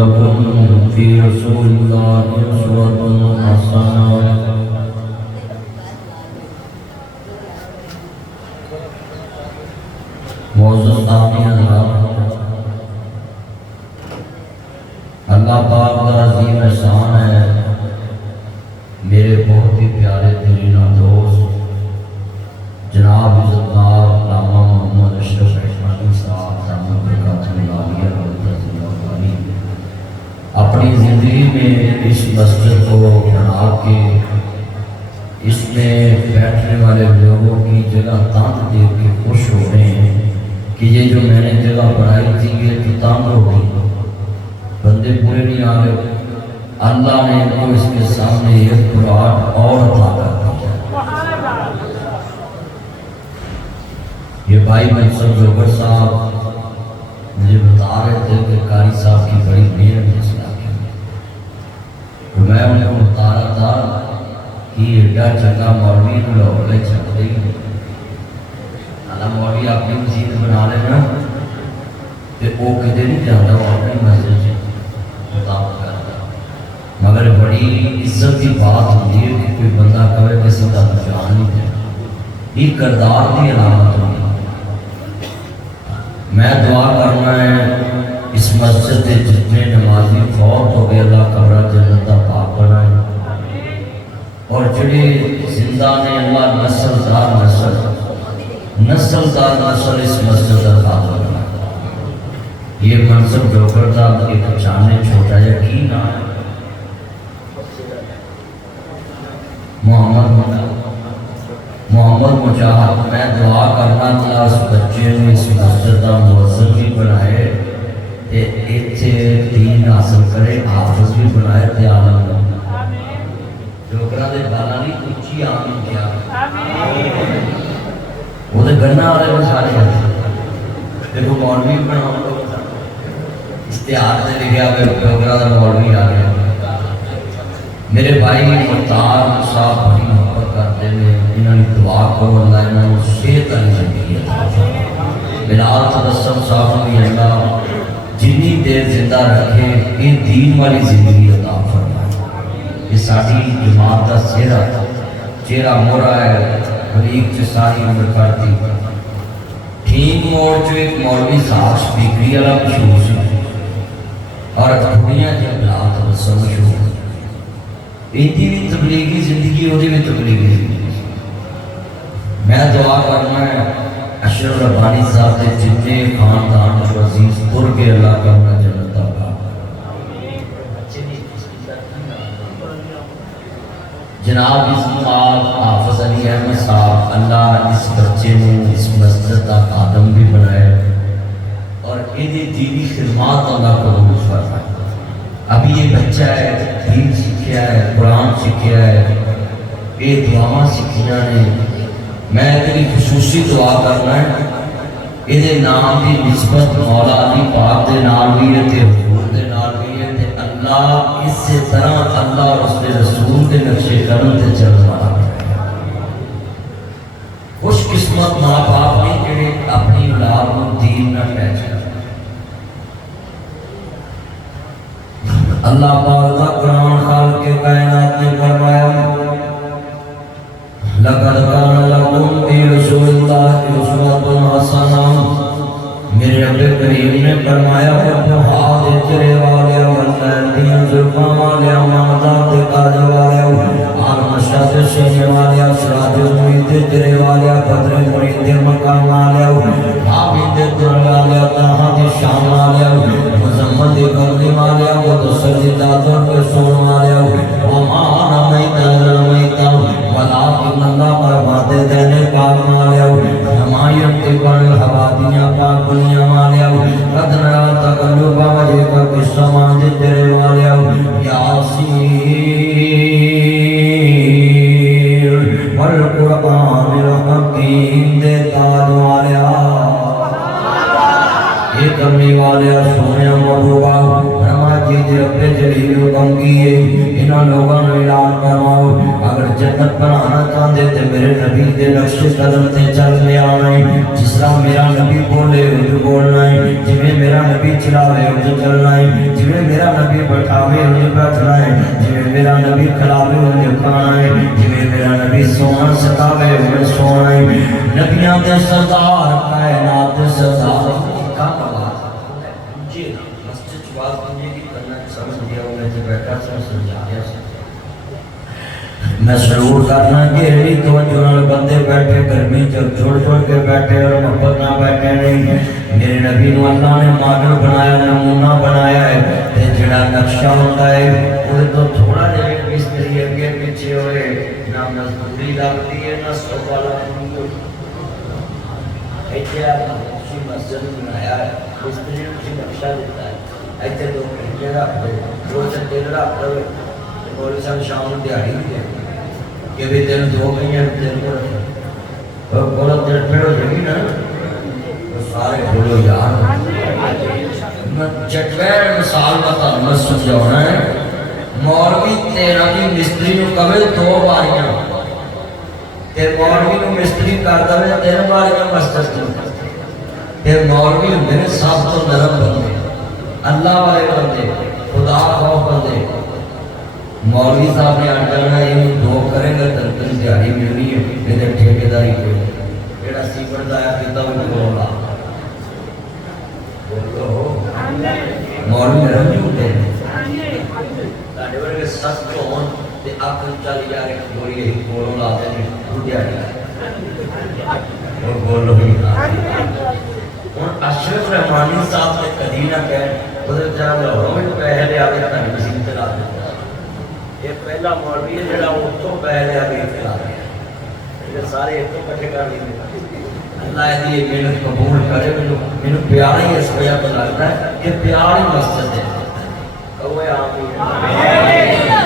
لكم في رسول الله أسوة حسنة معزز سامعین اللہ پاک کا عظیم احسان ہے میرے بہت ہی پیارے ترینہ دوست جناب عزت مآب علامہ محمد اشرف رحمانی صاحب دامت برکاتہ العالیہ اپنی زندگی میں اس مسجد کو بنا کے اس میں بیٹھنے والے لوگوں کی جگہ تانگ دیکھ کے خوش ہو رہے ہیں کہ یہ جو میں نے جگہ بنائی تھی یہ تو تانگ ہو گئی، بندے پورے نہیں آ رہے، اللہ نے ان کو اس کے سامنے ایک پلاٹ اور عطا کر دیا۔ یہ بھائی منصور جوگر صاحب مجھے بتا رہے تھے کہ قاری صاحب کی بڑی محنت اس علاقے میں، تو میں ان کو بتا رہا تھا کہ ایڈا چنگا مولوی لاہور میں چھپ گئی، مولوی اپنی مسجد بنا لینا تو وہ کدے نہیں جانا، وہ اپنی مسجد سے مطابق کرتا، مگر بڑی عزت کی بات ہوتی ہے کہ کوئی بندہ کہے کسی کا جان نہیں دے، یہ کردار کی علامت ہوتی۔ میں دعا کرنا ہے اس مسجد کے جتنے نمازی فوت ہو گئے اللہ قبرہ جنت کا پاک بنائے، اور جڑے زندہ نے اللہ نسل دار نسل اس مسجد کا خاطر بنا۔ یہ منصب جوگر کا ایک جانے چھوٹا یقین ہے محمد مجاہد، میں دعا کرنا اللہ اس بچے نے اس مسجد کا مؤذن بھی بنائے تے ایتھے دین حاصل کرے، حافظ بھی بنائے تے عالم جوگرہ دے بالا نہیں اچھی آمین کیا وہ تو گنا والے میں سارے ہیں، دیکھو مولوی بنا اشتہار سے لکھا ہوئے جوگرہ کا مولوی آ گیا۔ میرے بھائی مختار صاحب بڑی محبت کرتے ہیں، انہوں نے دعا کرو اللہ انہوں نے صحت علی زندگی عطا فرمائے، بلال تبسم صاحب بھی اللہ جنی دیر زندہ رکھے یہ دین والی زندگی عطا فرمائے۔ یہ ساری جماعت کا چہرہ مورا ہے، ملیک سے ساری عمر کرتی ٹھیک موڑ جو ایک مولوی صاحب سپیکری والا مشہور سی اور دنیا کے بلال تبسم مشہور، ایتی بھی تبلیغی زندگی ہوتی بھی تبلیغی زندگی۔ میں دعا کرنا ہے اشرف ربانی صاحب کے جتنے خاندان جو عزیز تر کے اللہ کا انہیں جنت عطا۔ جناب عزت مآب حافظ علی احمد صاحب اللہ اس بچے نے اس مسجد کا خادم بھی بنائے اور یہ دینی خدمات اللہ قبول فرمائے۔ ابھی یہ بچہ ہے، دین سیکھیا ہے، قرآن سیکھیا ہے، یہ دعاواں سیکھیاں نے، میں تیری خصوصی دعا کرنا ہے یہ نام کی نسبت مولا علی پاک دے نال بھی ہے تے حضور دے نال بھی ہے تے اللہ اس سے طرح اللہ اور اس کے رسول کے نقش قدم تے چل رہا ہے۔ خوش قسمت ماں باپ نے جڑے اپنی اولاد کو دین نہ پہچانا۔ اللہ پاک کا قرآن خالق کے کائنات نے فرمایا لَقَدْ كَانَ لَكُمْ فِي رَسُولِ اللَّهِ أُسْوَةٌ حَسَنَةٌ، میرے رب کریم نے فرمایا وَالضُّحَىٰ دے چرے والے واللیل زُلْفًا والے وَمَغْدَاتِ قَادِ والے وَالْمَشَاطِ شَيْءٍ والے سِرَاجِ الْمُرِيدِ چرے والے بدر مرید مقام والے حامد در والے طاہد شام والے مزمد قلب والے متصدی دادر کے سون والے وَمَا رَمَيْتَ رَمَيْتَ وَلَٰكِنَّ اللَّهَ برباد دینے پاک والے حمایت کے بڑھ حوادیاں پاک بنیاں والے قد نرا تقلب وجہ کا قصہ مانجے تیرے والے یاسین والقرآن الحکیم دے تاج والے یہ کمی والے سونے محبوبہ نمازی رب جلیل حکم کیے انہوں لوگوں نے اعلان کرواؤ اگر جنت بنانا چاہتے تھے میرے نبی دے نقش قدم تے چل لے آنا جس طرح میرا نبی بولے اُدھر بولنا ہے جنہیں میرا نبی چلاوے اُدھر چلنا ہے جنہیں میرا بٹھاوے انہیں بیٹھنا ہے جنہیں میرا نبی کھلاوے انہیں کھانا ہے جنہیں میرا نبی سونا ستاوے انہیں سونا ہے نبیاں دے سردار کائنات دے سردار کا بات جی مسجد چواز بنجے کی کرنا سمجھ دیا ہوں میں بیٹھا سمجھا دیا میں سرور کرنا گہری توجہ نال بندے بیٹھے گرمی جڑ کے بیٹھے اور محبت نہ بیٹھے نہیں میرے نبی نو اللہ نے ماڈل بنایا نمونہ بنایا ہے تے جڑا نقشہ ہوتا ہے وہ تو تھوڑا جہا مستری اگے پیچھے ہوئے نہ مزدوری لگتی ہے نہ صوفہ لگتی ہے ایتھے آپ مسجد بنایا ہے مستری نے نقشہ دیتا ہے ایتھے دو گھنٹے رکھ دے دو چنڈے رکھ دو مولوی صاحب شام کو دیہڑی بھی دے کہ بھی تین دو گئیاں تین کو رکھے اور بولا تیر پیڑ ہو جائے گی نا تو سارے بولو یار میں چٹویر مثال بتا میں سمجھانا ہے مولوی تیرا کی مستری نو کبھی دو باریاں تے مولوی نو مستری کر دے تین باریاں مسجد تے مولوی میرے سب تو نرم بندے اللہ والے بندے خدا خوف بندے مولوی صاحب نے آن جانا ہے یہ دو کریں گا تنکن دیاری ملنی ہے یہ ٹھیکیداری کوئی جیڑا سیپر دایا کیتا ہوئی بولا بولو مولوی نرم نہیں ہوتے ہیں تاڑے ورگے سچ تو ہون تے آکھن چالی جا رہے بولی ہے بولو لاتے ہیں تو دیاری اور بولو ہی اور اشرف رحمانی صاحب نے کدی نہ کہہ ادھر جان لاؤ میں پہلے آگے تاڑی مسیح چلا دیتا یہ پہلا مولوی ہے جڑا وہ تو پہلے ابھی چلا گیا یہ سارے ایک تو کٹھے کر لیے اللہ یہ محنت قبول کرے مجھے پیار ہی اس وجہ پر لگتا ہے کہ پیار ہی مسجد ہے کہو آمین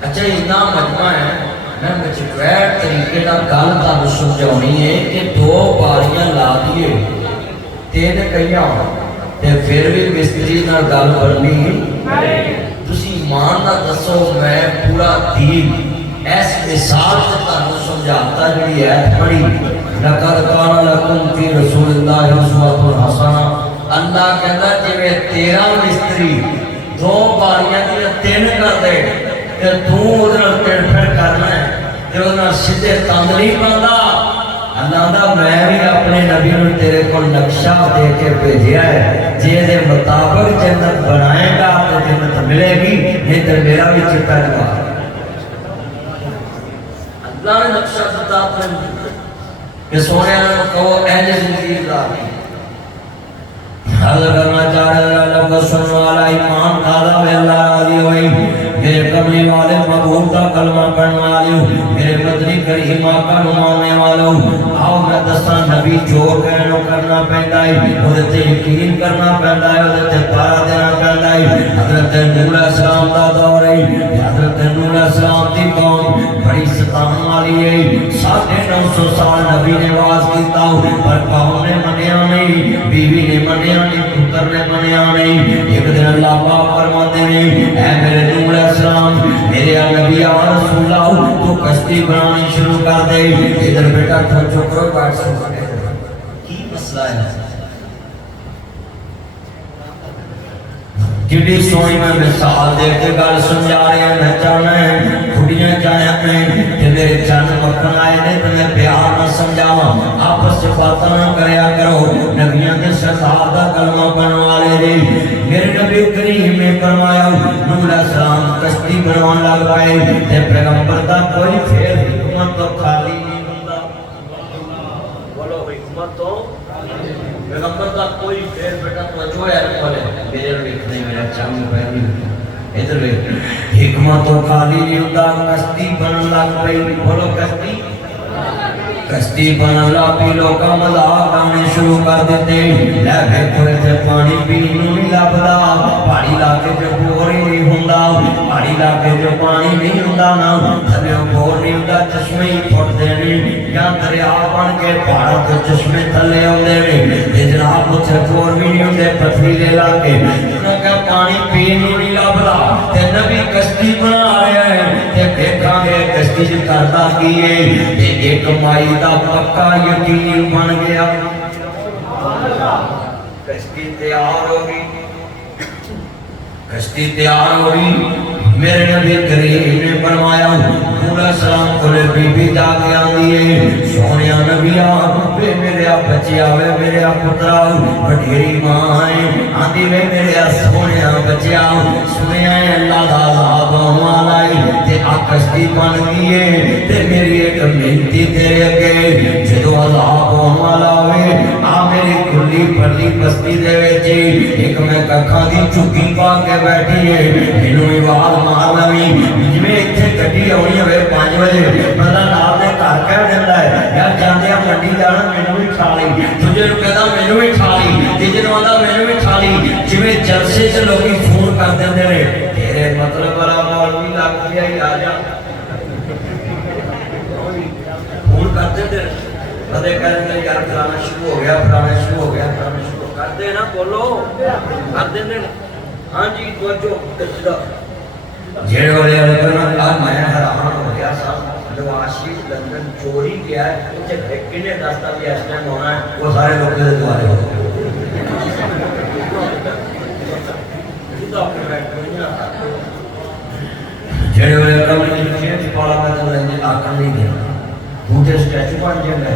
اچھا اتنا مجمع ہے میں مجھے غیر طریقے کا گل تھا سمجھانی ہے کہ دو باریاں لا دیے تین کئیاں تے پھر بھی مستری نہ گل بننی تسی ایمان نہ دسو میں پورا دین ایس مثال سے تانوں سمجھاتا جڑی ہے پڑھی لقد کان لکم فی رسول اللہ اسوۃ حسنہ اللہ کہندا جویں تیرا مستری دو باریاں دی تین کر دے تے تو اودے نال ٹڑ پھڑ کرنا ہے تے اودے نال سیدھے تند نہیں پاندا اللہ دا میں بھی اپنے نبی نو تیرے کو نقشہ دے کے بھیجیا ہے جے دے مطابق جنت بنائے گا تو جنت ملے گی نہیں تو میرا بھی چپا لگا اللہ نے نقشہ دیتا اپنے کہ سونے نے کہو اہل زندگی داری حل کرنا چاہ رہے اللہ کو سننے والا ایمان دادا میں اللہ راضی ہوئی میرے کملی والے محبوب کا کلمہ پڑھنے والی ہوں میرے مدنی کریم آقا نمانے والا ہوں آؤ میں دستا نبی جو کہنو کرنا پہندا ہے ادھے تے یقین کرنا پہندا ہے ادھے تے پارا دینا پہندا ہے حضرت نوح علیہ السلام دا دور ہے حضرت نوح علیہ السلام دی قوم بڑی ستان والی ہے 950 سال نبی نے واز کیتا پر قوم نے منیا نہیں بیوی نے منیا نہیں پتر نے منیا نہیں ایک دن اللہ پاک فرماتے ہیں اے میرے نوح علیہ السلام میرے نبی یا رسول اللہ تو کشتی بنانی شروع کر دے ادھر بیٹا تھا چکرو بیٹھ سکتے کی مسئلہ ہے کیڑی سوئی میں مثال دے کے گل سمجھا رہے ہیں میں چاہنا ہے کھڑیاں چاہتے ہیں کہ میرے چند مکھن آئے نے تو میں پیار نہ سمجھاواں آپس سے باتاں نہ کریا کرو نبیاں دے سردار دا کلمہ پڑھن والے دے میرے نبی کریم نے فرمایا نوح علیہ السلام کشتی بناون لگ پائے تے پیغمبر دا کوئی پھر حکمت تو خالی نہیں ہوندا بولو حکمت تو پیغمبر کا کوئی پھر بیٹا توجہ ہے بولے میرے لکھنے میرا چاہوں پہلی ادھر حکمت تو خالی نہیں ہوتا کشتی بنن لگ پئی بولو کشتی بنن لگ پئی لوکاں مذاق اڑانے شروع کر دیتے لے ویکھو تے پانی پین نوں نہیں لبدا پہاڑی علاقے جو بور ہی نہیں ہوندا پہاڑی علاقے جو پانی نہیں ہوندا نا تھلے بور نہیں ہوندا چشمے ہی پھٹ دے یا دریا بن کے پہاڑاں تے چشمے تھلے اوندے نے تے جناب اوتھے بور بھی نہیں ہوندے پتھریلے علاقے انہاں کہ پانی پین نوں نہیں لبدا تے نبی کشتی بنا رہا ہے تے دیکھاں گے کشتی وچ کردا کی ہے تے ایک مائی دا پکا یقین بن گیا کشتی تیار ہو گئی کشتی تیار ہوئی میرے نبی کریم نے فرمایا پورا سلام کو بی بی جا کے آندی ہے سونیا نبیا بے میرے بچیا وے میرے پترا بڑھیری ماں ہے آندی وے میرے سونیا بچیا سنیا ہے اللہ دا عذاب والا ہے تے آ کشتی بن گئی ہے تے میری ایک منتی تیرے اگے جدو عذاب والا ہوئے آ میری کھلی پھلی بستی دے وچ ایک میں ککھاں دی چکی پا کے بیٹھی ہے مینوں آواز مار لوی جویں ایتھے گڈی آونی ہوئے 5 بجے بندہ نال دے گھر کہہ دیندا ہے یار جاندے منڈی جانا مینوں بھی کھا لئی تجھے نوں کہدا مینوں بھی کھا لئی تیجے نوں آندا مینوں بھی کھا لئی جویں جلسے چ لوکی فون کر دیندے نے تیرے مطلب والا مولوی لگ گیا ہی آ جا فون کر دیندے بندے کہندے یار فلانا شروع ہو گیا فلانا شروع ہو گیا فلانا شروع کر دے نا بولو کر دیندے ہاں جی توجہ جیڑے والے کرنا میں حیران ہو گیا صاحب جو آشیف لندن چوری کیا ہے اسے کنے دستا بھی اس ٹائم ہونا ہے وہ سارے لوگ کے دوارے ہو جیڑے والے کرنا چیز پالا میں تو لیں آکر نہیں دینا بوٹے سٹیچو بن جائے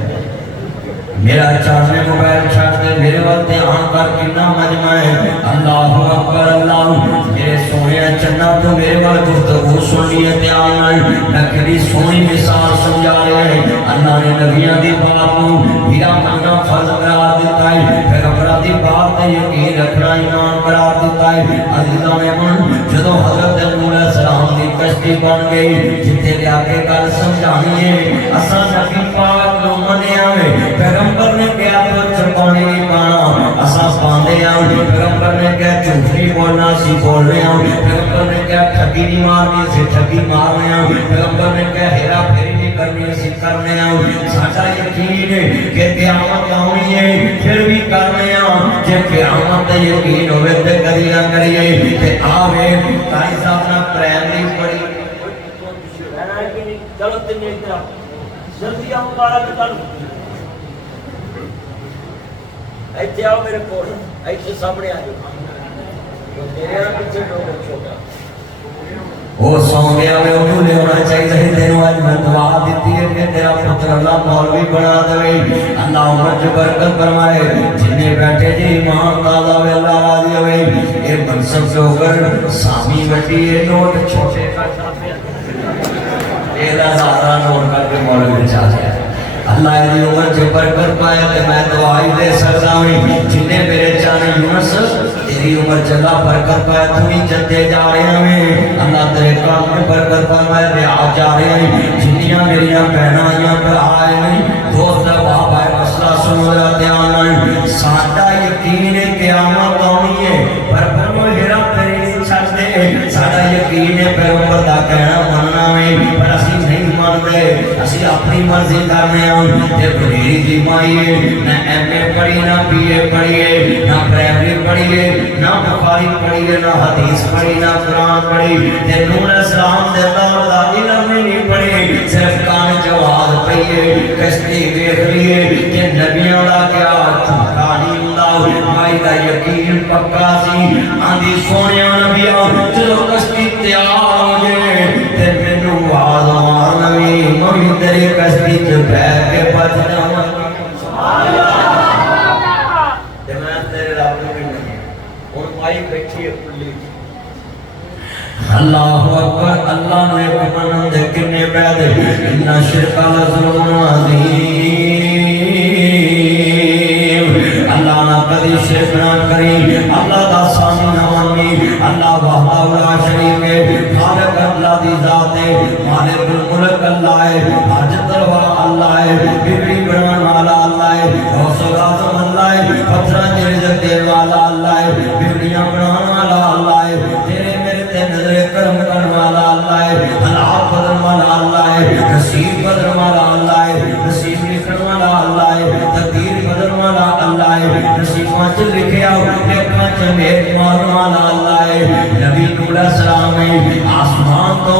میرا چاہنے موبائل چھاٹ دے میرے والتے آن کر کنا مجمع ہے اللہ اکبر اللہ میرے سونے چنا تو میرے وال گفتگو سنی ہے آن نکری سونی مثال سمجھا رہے ہیں اللہ نے نبیان دی بات کو ہیرا مننا فرض قرار دیتا ہے پیغمبران دی بات تے یقین رکھنا ایمان قرار دیتا ہے عزیزاں من جدو حضرت نور علیہ السلام دی کشتی بن گئی جتے لے آگے گل سمجھانی ہے اساں نبی پاک نو منیا میں پیغمبر نے کیا تو چپانے نہیں پانا اساں پاندے آؤں پیغمبر نے کیا جھوٹ نہیں بولنا سی بول رہے آؤں پیغمبر نے کیا ٹھگی نہیں مارنی سی ٹھگی مار رہے آؤں پیغمبر نے کیا ہیرا پھیری نہیں کرنی سی کرنے آؤں ساڑھا یقین ہے کہ قیامت آؤنی ہے پھر بھی کرنے آؤں جے قیامت یقین ہوئے تے کریاں کریے کہ آوے کائی صاحب نا پرائمری پڑی چلو تنہیں اتنا جلدی آؤں بارا بتا لوں ایتھے آؤ میرے کول ایتھے سامنے آ جاؤ میرے نال پیچھے ڈوڑ چھوٹا وہ سو گیا میں انہوں نے ہونا چاہیے تینوں آج میں دعا دیتی ہے کہ تیرا پتر اللہ مولوی بنا دے اللہ عمر جو برکت فرمائے جنہیں بیٹھے جی ایمان تازہ وے اللہ راضی ہوئے اے منصب سے ہو کر سامی بٹی ہے نوٹ چھوٹے کا چھاپے اے لازارہ نوٹ کر کے مولوی بچا دیا اللہ علی عمر جو برکت پائے کہ میں دعائی دے سکتا ہوں جنہیں میرے چانے یونس تیری عمر جگہ برکت پائے تمہیں جدے جا رہے ہیں اللہ تیرے کام میں برکت پائے میں ریاض جا رہے ہیں جنیاں میریاں بہنائیاں پر آئے نہیں دوست باپ آئے مسئلہ سنو رہا دھیان آئے ساڑھا یقین قیامت آنی ہے پر فرمو ہیرا پھری چھڑ دے ساڑھا یقین پیغمبر دا کہنا مننا میں پر اسی نہیں مان دے اسی اپنی مرضی کرنے آؤں تے بڑیری دی مائیے نہ ایم اے پڑھی نہ پی اے پڑھیے نہ پرائمری پڑھیے نہ بخاری پڑھیے نہ حدیث پڑھی نہ قرآن پڑھی تے نور اسلام دے دور دا علم نہیں پڑھی صرف کان جواز پہیے کشتی ویخ لیے کہ نبیوں دا کیا چھوٹا نہیں ہوندا مائی دا یقین پکا سی آندھی سونیا نبیوں چلو کشتی تیار ہو جائے تے مینوں آواز مار نبی ممی تیری کشتی چ بیٹھ کے بچ جاواں تے میں تیرے رب نوں نہیں ہن مائی بیٹھی ہے کلی اللہ اکبر اللہ نے حکم دے کنے بیعد ان شرک لظلم عظیم اللہ نہ کبھی شرک نہ کریں اللہ دا سامنے نہ مانی اللہ وحدہ لا شریک ہے خالق اللہ دی ذات ہے مالک الملک اللہ ہے حاجت روا اللہ ہے بگڑی بنان والا اللہ ہے غوث اعظم اللہ ہے پتھراں دے رزق دین والا اللہ ہے بگڑیاں بنان والا اللہ ہے تیرے میرے تے نظر کرم کرن والا اللہ ہے حالات بدلن والا اللہ ہے نصیب بدلن والا اللہ ہے نصیب لکھن والا اللہ ہے تقدیر بدلن والا اللہ ہے نصیباں چ لکھیا لکھاں چ نبی نوح علیہ السلام نے آسمان تو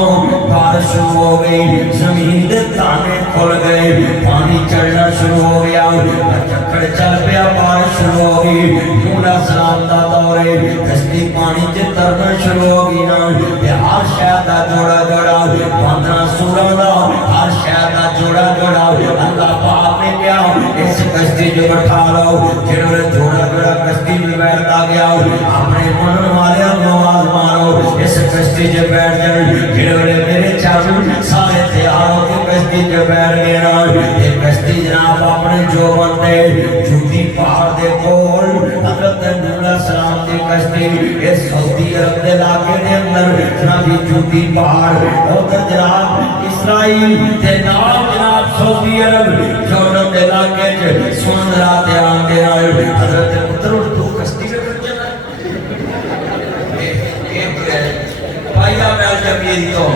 بارش شروع ہو گئی، زمین دے تانے کھل گئے، پانی چڑھنا شروع ہو گیا، چکر چل پیا، بارش شروع ہو گئی۔ نوح علیہ السلام دا دور ہے، کشتی پانی چ ترنا شروع ہو گئی نا، تے ہر شے دا جوڑا جوڑا 15 سوراں دا ہر شے دا جوڑا جوڑا اللہ پاک نے کیا اس کشتی جو بٹھا لو، جنہوں نے جوڑا جوڑا کشتی میں بیٹھتا گیا، اپنے من والے آواز مارو اس کشتی جو بیٹھ جائے، جنہوں نے میرے چاچو سارے تیار ہو کے کشتی جو بیٹھ گئے نا، یہ کشتی جناب اپنے جو بندے جھوٹی پہاڑ دے کول حضرت نوح علیہ السلام دی کشتی اس سعودی عرب دے علاقے دے اندر جناب جھوٹی پہاڑ ادھر جناب اسرائیل تے نام جناب سعودی عرب جوڑن دے علاقے چ سمندر آتے آندے آئے حضرت پتر تو کشتی کے بچے نا پائیا میل جب یہ تو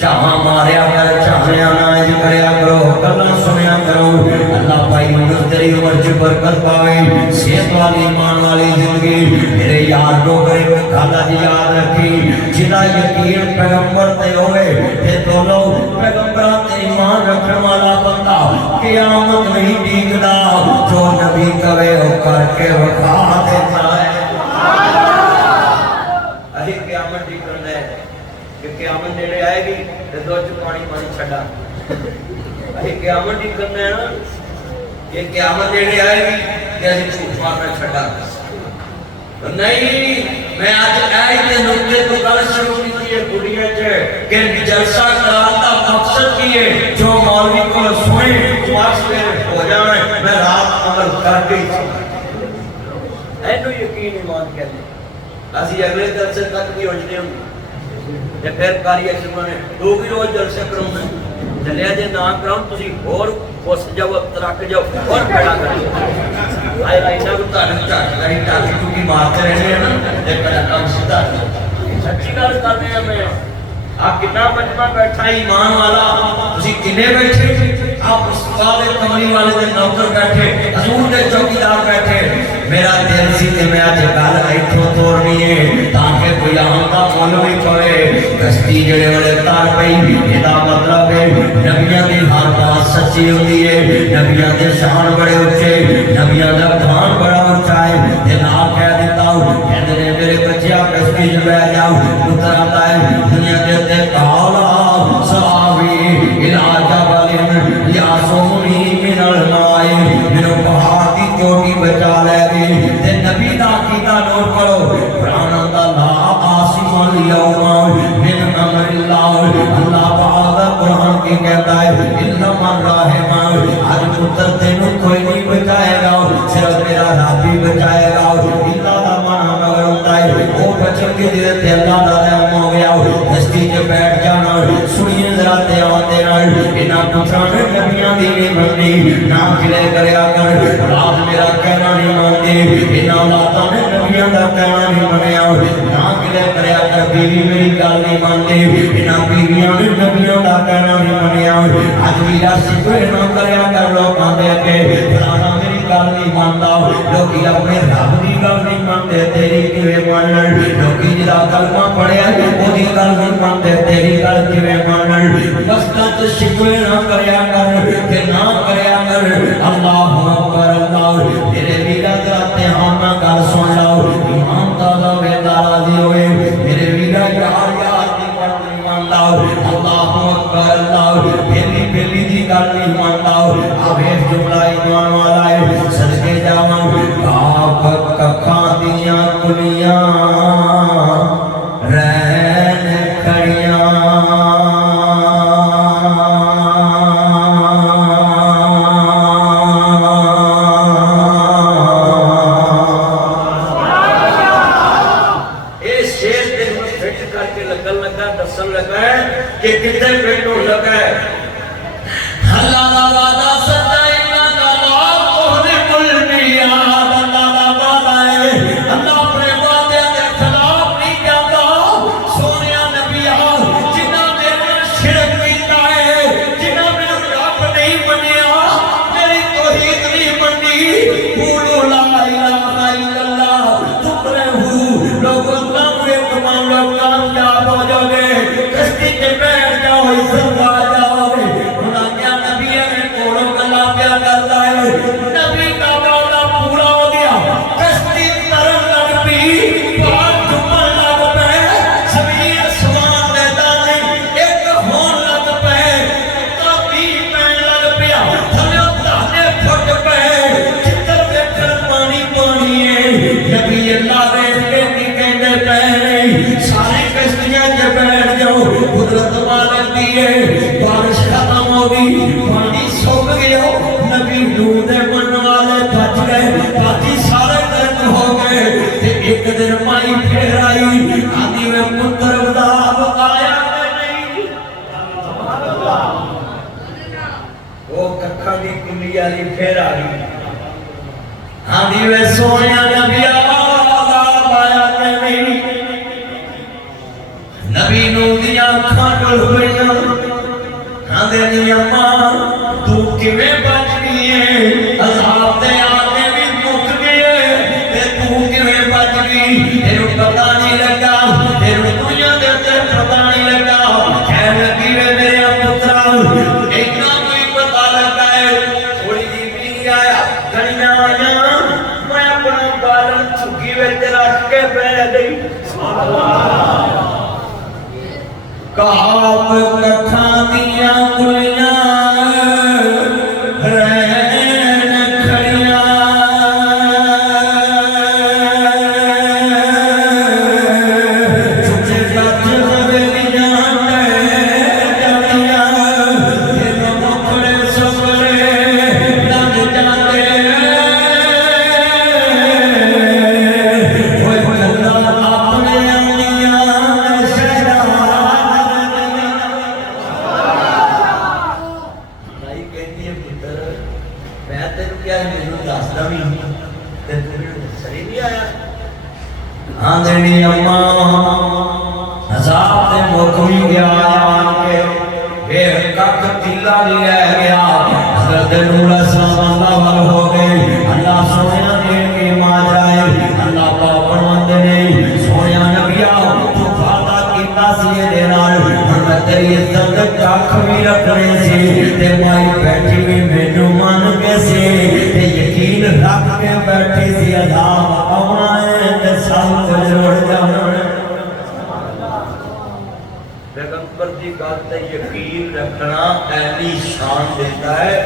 چاہاں ماریا کر چاہیا نائج کریا کرو گلاں سنیا کرو، اللہ پائی مستری عمر چ برکت پاوے، صحت والی ایمان والی زندگی۔ میرے یار ڈوگرے میں کھالا جی یاد رکھی، جنہ یقین پیغمبر تے ہوئے تے دونوں پیغمبراں تے ایمان رکھن والا بندہ قیامت نہیں ڈیگدا، جو نبی کہے وہ کر کے وکھا دیتا ہے۔ اہی قیامت ڈیگن ہے کہ قیامت نیڑے آئے گی تے دو چ پانی پانی چھڈا، اہی قیامت ڈیگن ہے نا، یہ قیامت نیڑے آئے گی کہ اسی جھوٹ مارنا چھڈا نہیں۔ میں آج آئی تے نقطے تو گل شروع کی ہے دنیا چ کہ جلسہ کرانا دا مقصد کی ہے، جو مولوی کو سنے پاس میں ہو جائے میں رات عمل کر کے اینو یقین ایمان کہتے ہیں۔ اسی اگلے جلسے تک نہیں ہوجنے ہوں تے پھر کاری شروع نے دو بھی روز جلسے کروں میں چلیا جے نہ کراؤں تسی اور خوش جاؤ ترک جاؤ اور پیڑا کر آئے اینا کو تاریخ چاہتا ہے تاکہ کیونکہ مارتے رہنے ہیں نا ایک بڑا کام سیدھا سچی گل کرنے ہیں میں آپ کتنا مجمع بیٹھا ایمان والا تسی کنے بیٹھے آپ استاد کمری والے دے نوکر بیٹھے حضور دے چوکیدار بیٹھے میرا دل سی تے میں آج گل ایتھوں توڑنی ہے تاکہ کوئی عام دا مولوی پڑے کشتی جڑے والے تار پئی ادا مطلب ہے نبیاں دی ہر بات سچی ہوندی ہے، نبیاں دے شان بڑے اونچے، نبیاں دا قرآن بڑا اونچا ہے، تے نال کہہ دیتا ہوں کہندے نے میرے بچیا کشتی جو بیٹھ جاؤ پتر آتا ہے دنیا دے تے کالا صحابی الى جبل یاسونی من الماء میرے پہاڑ دی چوٹی بچا لے گی تے نبی دا عقیدہ نوٹ کرو قرآن دا لا عاصم اليوم من امر اللہ، اللہ تعالی قرآن کی کہتا ہے الا من رحم، آج پتر تینوں کوئی نہیں بچائے گا صرف میرا رب ہی بچائے گا، الا دا مانا مگر ہوتا ہے وہ بچن کے لیے تے اللہ دا رحم ہو گیا کشتی کے بیٹھ جانا سنیے ذرا تے آتے رہے انہاں پتراں نبیاں دی نہیں مننی نہ کلے کریا کر رات میرا کہنا نہیں مانتے انہاں اولاداں نے نبیاں دا کہنا نہیں منیا نہ کلے کریا کر بیوی میری گل نہیں مانتے انہاں بیویاں نے نبیاں دا کہنا نہیں منیا اج بھی راستے نہ کریا کر لوکاں دے اگے فلانا میری گل نہیں مانتا لوکی اپنے رب دی گل نہیں مانتے تیری کیویں مانن لوکی جڑا کلمہ پڑھیا او دی گل نہیں مانتے تیری گل کیویں مانن مسجد شکوے نہ کریا کر کہ نہ کریا کر اللہ اکبر اللہ تیرے ویرا ذراتے ہم نہ گل سن لو امام دادا ویدا راضی ہوئے میرے ویرا یار یار دی گل نہیں مانتا اللہ اکبر اللہ پھیلی پھیلی دی گل نہیں مانتا اوے جملہ ایمان والا ہے صدقے جاواں کاف ککھاں دیاں کلیاں رہن کھڑیاں کہ کتنے پیٹوں لگا ہے اللہ دا وعدہ سچا انہاں دا لاکھ مہلک المیعاد اللہ دا وعدہ ہے اللہ اپنے وعدے دے خلاف نہیں جاتا سونیا نبیا جنہاں میرے شرک کیتا ہے جنہاں میرے رب نہیں منیا میری توحید نہیں منی قولوا لا الہ الا اللہ تفلحوا لوگ اللہ نہیں سارے کشتیاں کے بیٹھ جاؤ قدرت مالک دیئے بارش ختم ہو گئی پانی سوک گیا نبی نوح دے من والے بچ گئے باقی سارے درد ہو گئے تے ایک دن مائی پھر آئی آدھی میں پتر وداب آیا نہیں وہ ککھا دی کلی آلی پھر آئی آدھی میں سونیا نبی آیا نہیں نبی نوح دی آنکھاں ڈل ہوئیاں آدھے نہیں اماں تو کیویں بچ گئی ہے عذاب دے آنے بھی مک گئے تے تو کیویں بچ گئی تیرے پتہ نہیں لگا تیرے دنیا دے تے پتہ نہیں لگا کہنے لگی وے میرے پترا اتنا کوئی پتہ لگا ہے تھوڑی جی بھی آیا گھڑیاں آیا میں اپنا بالن چکی وچ رکھ کے بیٹھ گئی کعب ککھاں دیاں کلیاں آندھنی اماں عذاب دے موقعی گیا آن کے بے حقق تیلہ لیا گیا حضرت نور السلام اللہ ہو گئے اللہ سونیا دین کی ماجرائے اللہ پاپن مندے نہیں سونیا نبیہ تو فاتح کیتا سیے دینار میں تیری عزت کاکھ بھی رکھنے سے تے مائی بیٹھی بھی مینو مان کے سے تے یقین رکھ کے بیٹھی سی عذاب آنا ہے تے سب کچھ روڑ جانا ہے پیغمبر دی بات تے یقین رکھنا اہلی شان دیتا ہے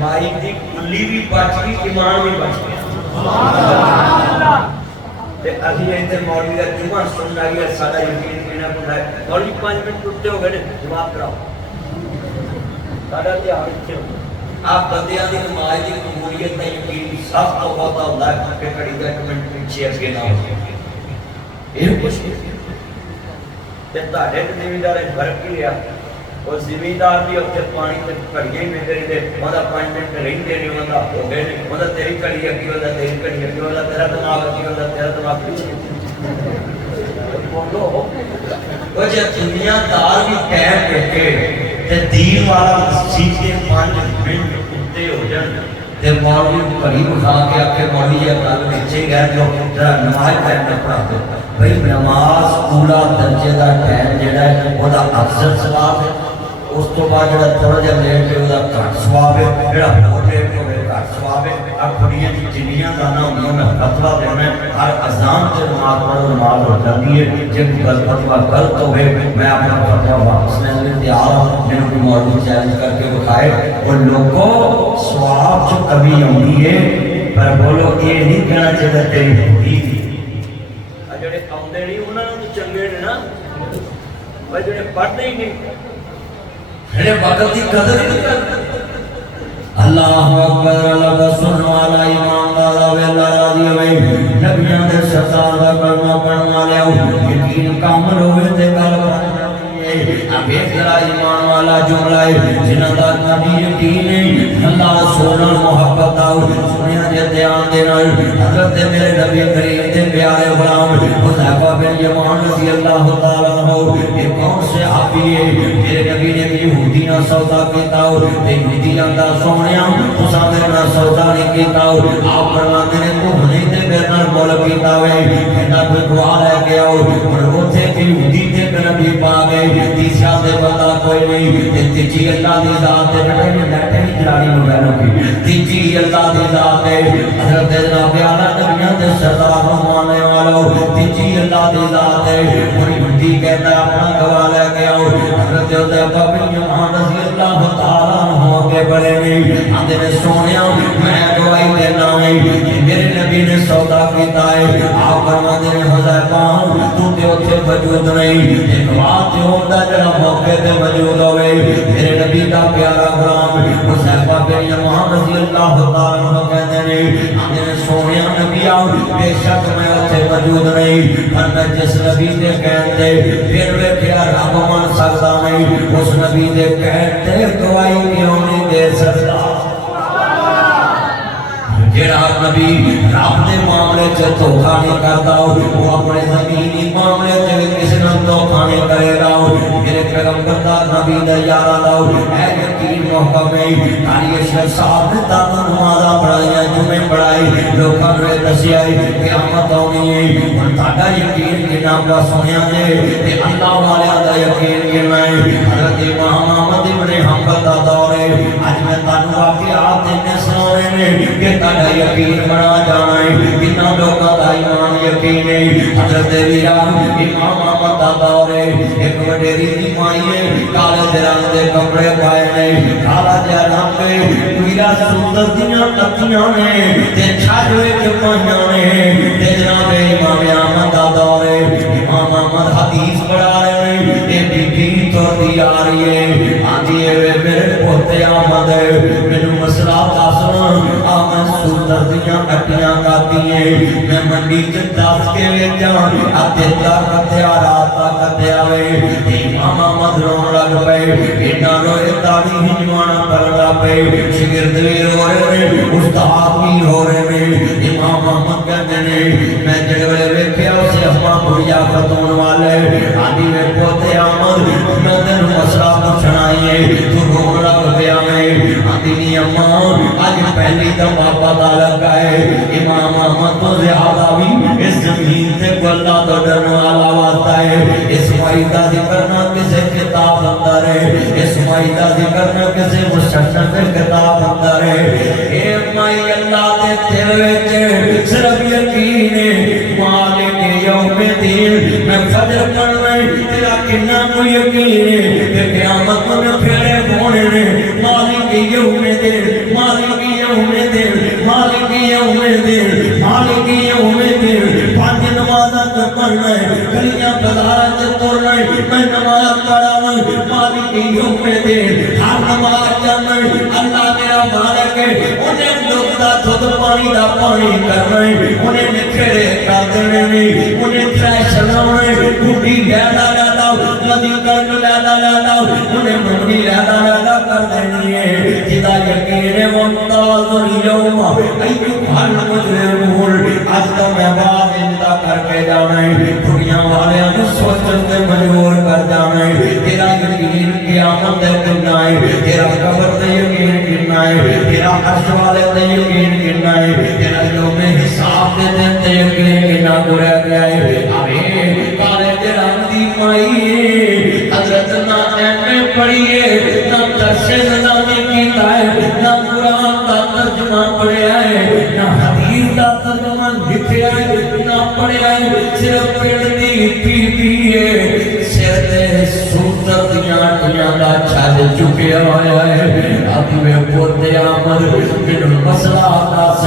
مائی دی کلی بھی بچ گئی ایمان بھی بچ گیا تے ابھی ایتے مولوی کا جمعہ سننا گیا سارا یقین پینا پڑا ہے مولوی 5 منٹ ٹوٹتے ہو گئے جواب کراؤ سارا دھیان رکھو آپ بندیاں دی نماز دی قبولیت تے یقین سب تو ہوتا ہوتا ہے کہ کڑی دا کمنٹ پیچھے اگے نہ ہو یہ کچھ تے تہاڈے زمیندار فرق کی لیا اور زمیندار بھی اتنے پانی تے کڑیاں ہی مل رہی تے اوندا 5 منٹ رہندے نہیں اوندا ہو گئے اوندا تیری کڑی اگے ہوندا تیری کڑی اگے ہوندا تیرا دماغ اگے ہوندا تیرا دماغ پیچھے بولو او جے دنیا دار بھی ٹائم دیکھے تے دین والا مسجد کے 5 منٹ اٹھتے ہو جان تے مولوی قریب کھا کے آکے مولوی یہ گل پیچھے گئے جو ذرا نماز ٹائم نہ پڑھا دو بھئی نماز پورا درجے دا ٹائم جڑا ہے وہ دا افضل ثواب ہے اس تو بعد جڑا تھوڑا جہا لیٹ ہے وہ دا گھٹ ثواب ہے جڑا بہت لیٹ ہوئے گھٹ ثواب ہے اب کڑیاں دی جنیاں دانا ہوندیاں میں فتویٰ دینا ہے ہر اذان سے نماز پڑھو نماز ہو جاتی ہے جب فتویٰ غلط ہوئے میں اپنا فتویٰ واپس لینے میں تیار ہوں جن کو مولوی چیلنج کر کے بکھائے اور لوگوں ثواب جو کبھی ہوندی ہے پر بولو یہ نہیں کہنا چاہتا تیری ہوتی جڑے آؤندے نہیں انہاں نوں چنگے نے نا پر جڑے پڑھدے ہی نہیں جڑے وقت دی قدر ہی نہیں کرتے اللہ اکبر اللہ سن والا ایمان والا ویلا راضی ہوئے نبیاں دے سردار دا کلمہ پڑھن والے یقین کامل ہوئے تے گل اب ایک ذرا ایمان والا جملہ ہے جنہاں دا نبی یقین ہے اللہ رسول محبت آؤ سنیا جے دھیان دینا حضرت میرے نبی کریم دے پیارے غلام حذیفہ بن یمان رضی اللہ تعالیٰ عنہ یہ کون سے صحابی ہے میرے نبی نے بھی یہودیاں سودا کیتا ہو یہودیاں دا سونیا تساں میرے نال سودا نہیں کیتا ہو آپ فرماتے نے تو نہیں تے میرے نال مول کیتا ہوئے کہنا کوئی دعا لے گیا ہو اور اوتھے کہ یہودی تے نبی پا گئے تیسرا دے بندہ کوئی نہیں تیجی اللہ دی ذات دے بیٹھے ہی جلانی موبائلوں کی تیجی اللہ دی ذات دے حضرت جناب اعلیٰ نبیاں دے سردار رحمانے والو تیجی اللہ دی ذات دے اور یہودی کہتا ہے اپنا گواہ لے کے آؤ حضرت حذیفہ بن یمان رضی اللہ تعالیٰ عنہ کے بڑے نہیں آندے نے سونیا میں گواہی دینا ہے کہ میرے نبی نے سودا کیتا ہے آپ فرماتے ہیں حذیفہ تو تے اوتھے موجود نہیں گواہ تے ہوندا جڑا موقع تے موجود ہوئے میرے نبی دا پیارا غلام حذیفہ بن یمان رضی اللہ تعالیٰ عنہ کہتے ہیں ہمیں سونیا نبی آؤ بے شک میں اوتھے موجود نہیں پر میں جس نبی دے کہتے پھر ویکھیا رب من سکدا نہیں اس نبی دے کہتے گواہی کیوں نہیں دے سکتا جڑا نبی رب دے معاملے چ دھوکا نہیں کردا وہ اپنے زمینی معاملے چ کسی نال دھوکا نہیں کرے گا میرے پیغمبر دا نبی دا یارا دا اے یقین محکم ہے کاری اشرف صاحب نے تا نمازاں پڑھائیاں جمعے پڑھائی لوکاں نوں دسیا قیامت آنی ہے ہن تہاڈا یقین کنا پیا سنیا جے تے اللہ والیاں دا یقین کنا ہے حضرت امام احمد بن حنبل دا دور ہے اج میں تانوں واقعات تے سنانے نے کہ تہاڈا یقین بنا جانا ہے کتنا لوگوں کا ایمان یقین ہے حضرت ویران امام احمد دا دور ہے ایک وڈیری دی مائی ہے کالے رنگ دے کپڑے پائے نے کالا جہا رنگ ہے ویرا سندر دیاں تتیاں نے تے چھاجوے کے پائیاں نے تے جناب امام احمد دا دور ہے امام احمد حدیث پڑھا رہے ہیں اے بی بی تو دی آ رہی ہے آندھی ہے میرے پوتے احمد مینوں مسئلہ دسنا آمن سندر دیاں اٹیاں گاتی ہیں میں منڈی چ دس کے ویچاں اتے طاقت رات طاقت آوے امام احمد رون لگ پئے ایڈا روئے تاڑی ہنجوانا کرن لگ پئے شاگرد بھی رو رہے نے استاد بھی رو رہے نے امام احمد کہندے نے میں جڑے ویلے ویکھیا اسے اپنا بڑیا ختون والے آدھی میں پوتے احمد میں تینوں مسئلہ پوچھنا ہے تو رون لگ پیا میں آدھی نہیں اماں اج پہلی دفعہ پتہ لگا ہے امام احمد تو زیادہ بھی اس زمین سے اللہ تو ڈرنے والا واسطہ ہے اس مائی کا ذکر نہ کسی کتاب اندر ہے اس مائی کا ذکر نہ کسی مصنف کتاب اندر ہے اے مائی اللہ دے دل وچ صرف یقین ہے مالک یوم الدین میں فجر پڑھنا تیرا کنا کو یقین ہے کہ قیامت میں پھیرے ہونے نے مالک یوم الدین مالک یوم الدین مالک یوم الدین مالک یوم الدین پانچ نمازاں پڑھنا ہے گلیاں بازاراں تے ترنا ہے میں نماز پڑھاواں مالک یوم الدین ہر نماز جانا اللہ میرا مالک ہے انہیں دودھ دا دودھ پانی دا پانی کرنا ہے انہیں نکھڑے کر دینے نہیں انہیں تریش لاؤنا ہے بوٹی لیدا لیدا ندی کرن لیدا لیدا انہیں منڈی لیدا لیدا کر دینی ہے جدا یقین ممتاز اليوم ایوہ المجرمون آج تو میں بات اندہ کر کے جانا ہے دنیا والے ہم سوچتے مجبور کر جانا ہے تیرا یقین قیامت کرنا ہے تیرا قبر تے یقین کرنا ہے تیرا عرش والے تے یقین کرنا ہے تیرا یوم حساب دے دن تے یقین کرنا گرہ گیا ہے ہمیں کالے جرام دی مائی حضرت نہ میں پڑھیے نہ ترشد نامی کیتا ہے نہ قرآن کا ترجمہ پڑھیا ہے نہ حدیث کا ترجمہ لکھیا ہے نہ پڑھیا ہے صرف پڑھنی پی ہے سیرتے سوتر دیاں دیاں دا چھل چکیا ہویا ہے اب میں پوتے آمد منو مسئلہ دس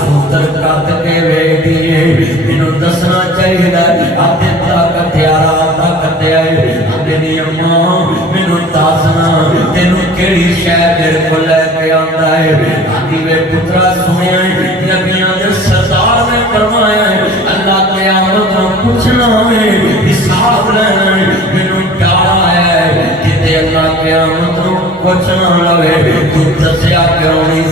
سوتر کت کے وے دیئے منو دسنا چاہیے اب طاقت یارا طاقت آئے اب نہیں اماں منو دسنا تینوں کیڑی شے میرے کو لے کے آندا ہے آدھی میں پترا سنیا ہے نبیاں دے سردار نے فرمایا ہے اللہ قیامت نہ پوچھنا ہے حساب لینا ہے منو ڈالا ہے کہ اللہ قیامت نہ پوچھنا لوے تو دسیا کیوں نہیں